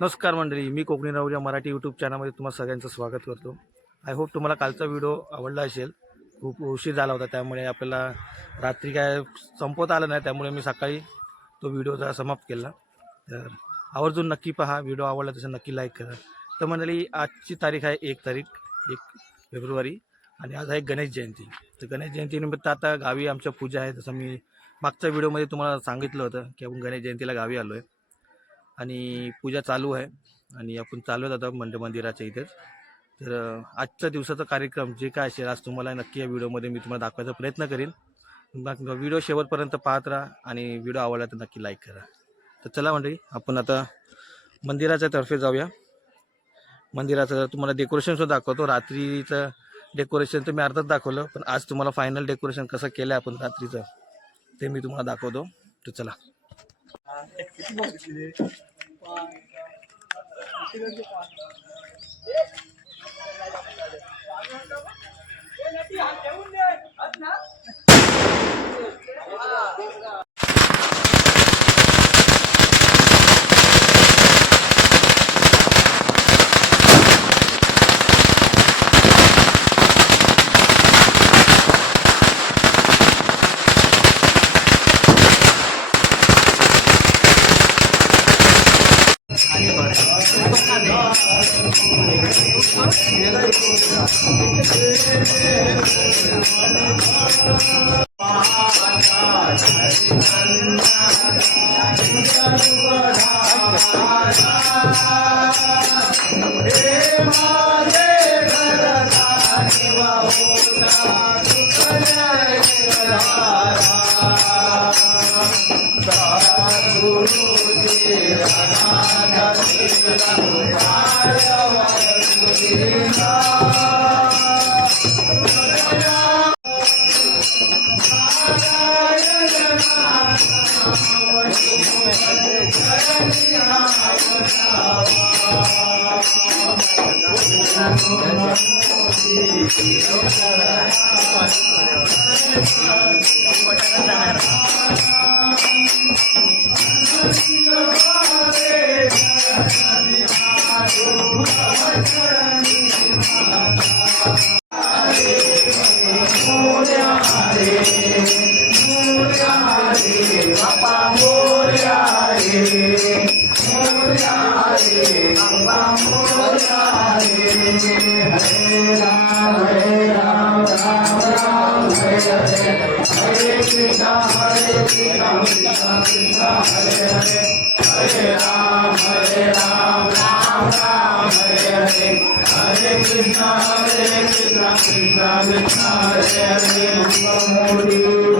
नमस्कार मंडळी मी कोकणी राहुल या मराठी यूट्यूब चॅनलमध्ये तुम्हाला सगळ्यांचं स्वागत करतो. आय होप तुम्हाला कालचा व्हिडिओ आवडला असेल. खूप उशीर झाला होता त्यामुळे आपल्याला रात्री काय संपवता आलं नाही त्यामुळे मी सकाळी तो व्हिडिओ जरा समाप्त केला. तर आवर्जून नक्की पहा व्हिडिओ आवडला तसं नक्की लाईक करा. तर मंडळी आजची तारीख आहे एक तारीख एक फेब्रुवारी आणि आज आहे गणेश जयंती. तर गणेश जयंतीनिमित्त आता गावी आमच्या पूजा आहे जसं मी मागच्या व्हिडिओमध्ये तुम्हाला सांगितलं होतं की आपण गणेश जयंतीला गावी आलो आहे आणि पूजा चालू आहे. आणि आपण चालू आहेत आता मंड मंदिराच्या इथेच. तर आजचा आजच्या दिवसाचा कार्यक्रम जे काय असेल आज तुम्हाला नक्की या व्हिडिओमध्ये मी तुम्हाला दाखवायचा प्रयत्न करेन. व्हिडिओ शेवटपर्यंत पाहत राहा आणि व्हिडिओ आवडला तर नक्की लाईक करा. तर चला मंडळी आपण आता मंदिराच्या तर्फे जाऊया. मंदिराचं जर तुम्हाला डेकोरेशनसुद्धा दाखवतो. रात्रीचं डेकोरेशन तर मी अर्थात दाखवलं पण आज तुम्हाला फायनल डेकोरेशन कसं केलं आहे आपण रात्रीचं ते मी तुम्हाला दाखवतो. तर चला. ಅದನ್ನ Krishna Hare Krishna Krishna Krishna Hare Hare Namo Hare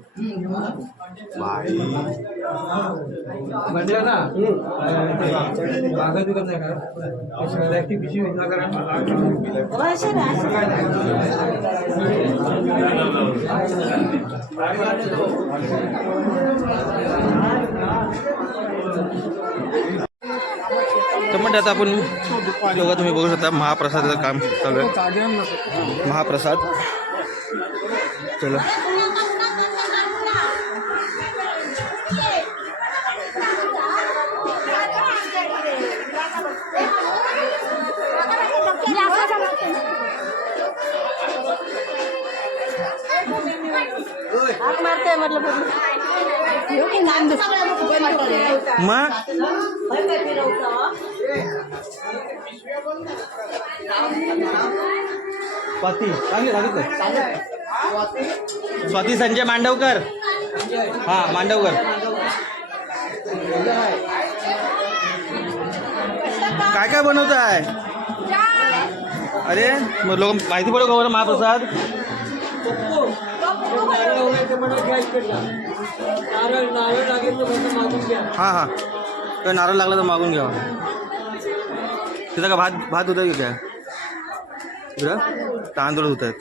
म्हटलं ना कागद विकत आहे का शहराची पिशवी विकला करा तर म्हणजे आता आपण योगा तुम्ही बघू शकता महाप्रसादाचं काम चालू आहे महाप्रसाद चला मतलब मग? स्वाती चांगली सांगितलं स्वाती संजय मांडवकर. हा मांडवकर. काय काय बनवत आहे अरे मग लोक माहिती का बरं महाप्रसाद? नारळ नारळ लागेल तर मागून घ्या हां हां. काय नारळ लागला तर मागून घ्या तिथं का भात भात होत की? काय इकडं? तांदूळ होत आहेत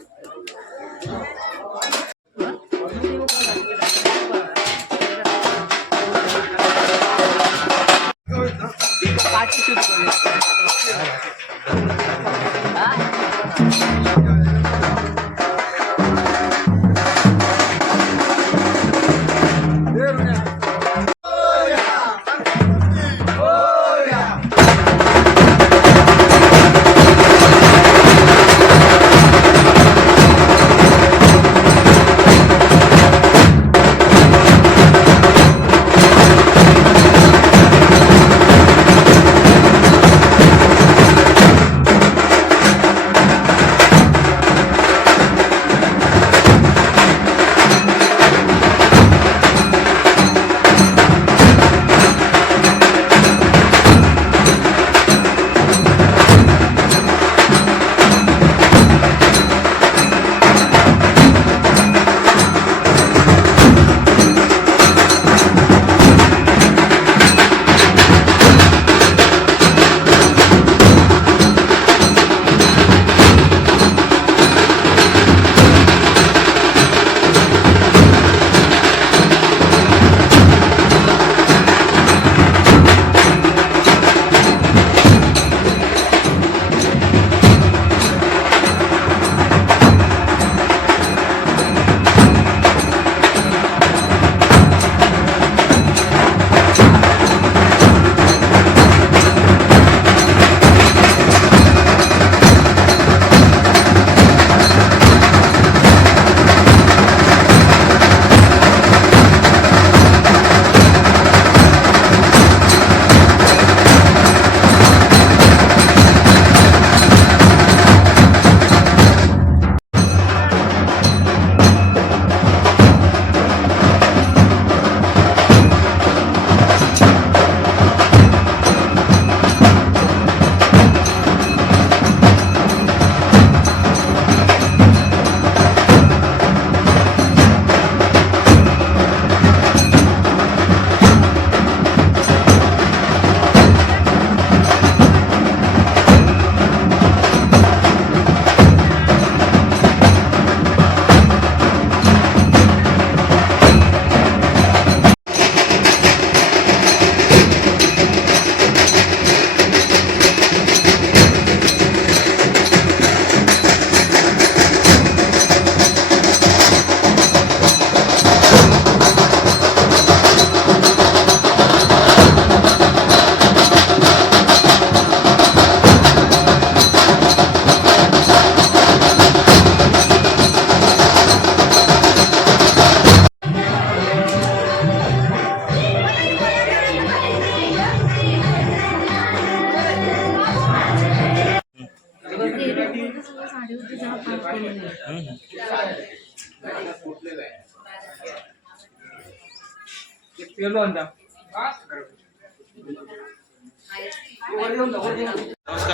नमस्कार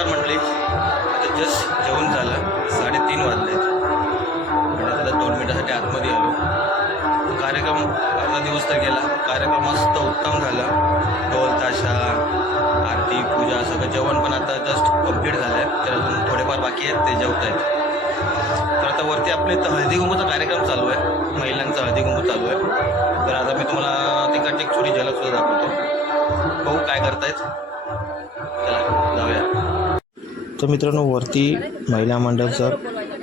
मंडळी. आता जस्ट जेवण झालं. साडेतीन वाजले. म्हणजे आता दोन मिनिटासाठी आतमध्ये आलो. कार्यक्रम अर्धा दिवस तर गेला. कार्यक्रम मस्त उत्तम झाला. ढोल ताशा आरती पूजा सगळं जेवण पण आता जस्ट कंप्लीट झालं आहे तर अजून थोडेफार बाकी आहेत ते जेवत आहेत तर आता वरती आपले इथं हळदी कुंकूचा कार्यक्रम चालू आहे. महिलांचा हळदी कुंकू चालू आहे. तर आता मी तुम्हाला एक छोटी झलक सुद्धा दाखवतो. बघू काय करतायत. चला जाऊया. तर मित्रांनो वरती महिला मंडळाचा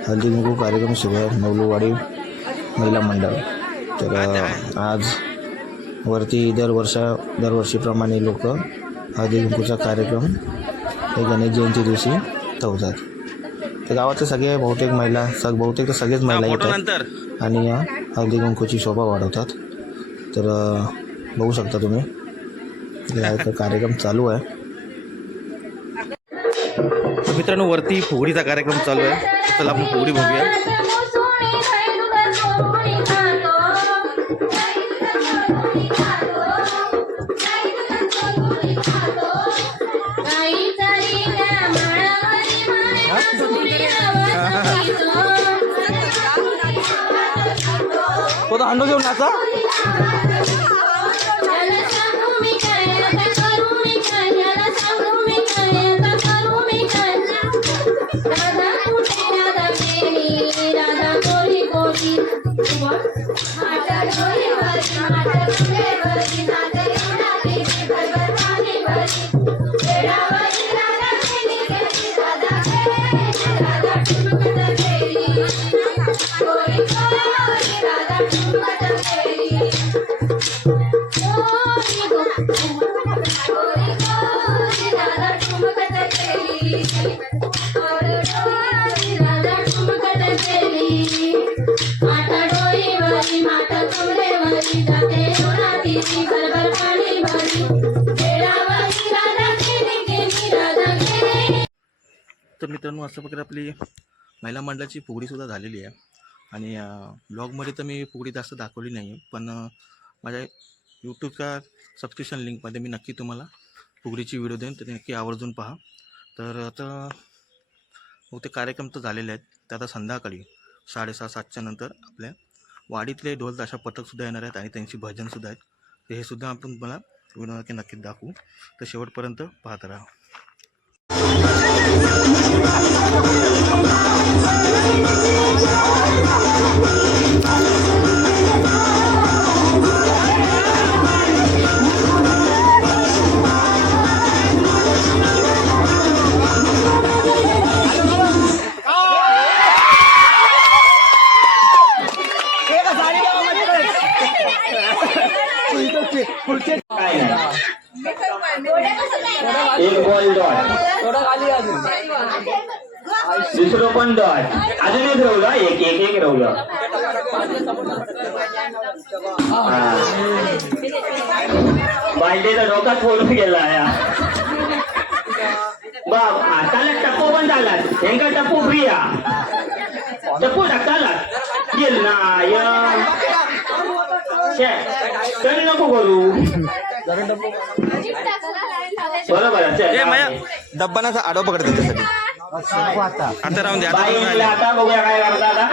हळदी कुंकू कार्यक्रम सुरू आहे. नवलूवाडी महिला मंडळ तर आज वरती दरवर्षा दरवर्षीप्रमाणे लोक हळदी कुंकूचा कार्यक्रम हे गणेश जयंती दिवशी ठेवतात. तर गावातले सगळे बहुतेक महिला सग बहुतेक तर सगळेच महिला येतात आणि हळदी कुंकूची शोभा वाढवतात. तर बघू शकता तुम्ही. इथं कार्यक्रम चालू आहे. तर मित्रांनो वरती फुगडीचा कार्यक्रम चालू आहे. चला आपण फुगडी बघूया. तो अंडो घेऊन नाचा. अशा प्रकारे आपली महिला मंडळाची फुगडीसुद्धा झालेली आहे. आणि ब्लॉगमध्ये तर मी फुगडी जास्त दाखवली नाही पण माझ्या यूट्यूबच्या सबस्क्रिप्शन लिंकमध्ये मी नक्की तुम्हाला फुगडीची व्हिडिओ देईन तर नक्की आवर्जून पहा. तर आता हो ते कार्यक्रम तर झालेले आहेत ते आता संध्याकाळी साडेसहा सातच्या नंतर आपल्या वाडीतले ढोल ताशा पथकसुद्धा येणार आहेत आणि त्यांची भजनसुद्धा आहेत. तर हे सुद्धा आपण तुम्हाला व्हिडिओ नक्की नक्कीच दाखवू. तर शेवटपर्यंत पाहत राहा. 내가 사리가 맞다. 이렇게 एक बॉल डॉट थोडा खाली अजून दुसरं पण डॉट अजून एक रवलं एक एक एक रवलं बालदेचा डोका फोडून गेला या बाप हाताला टप्पू पण झाला हेंका टप्पू फ्रिया टप्पू टाकताला गेल ना य छे, तरी नको करू. बरोबर डब्बानाचा आडव पकडतात त्यासाठी आता राहून द्या. आता बघूया काय करता आता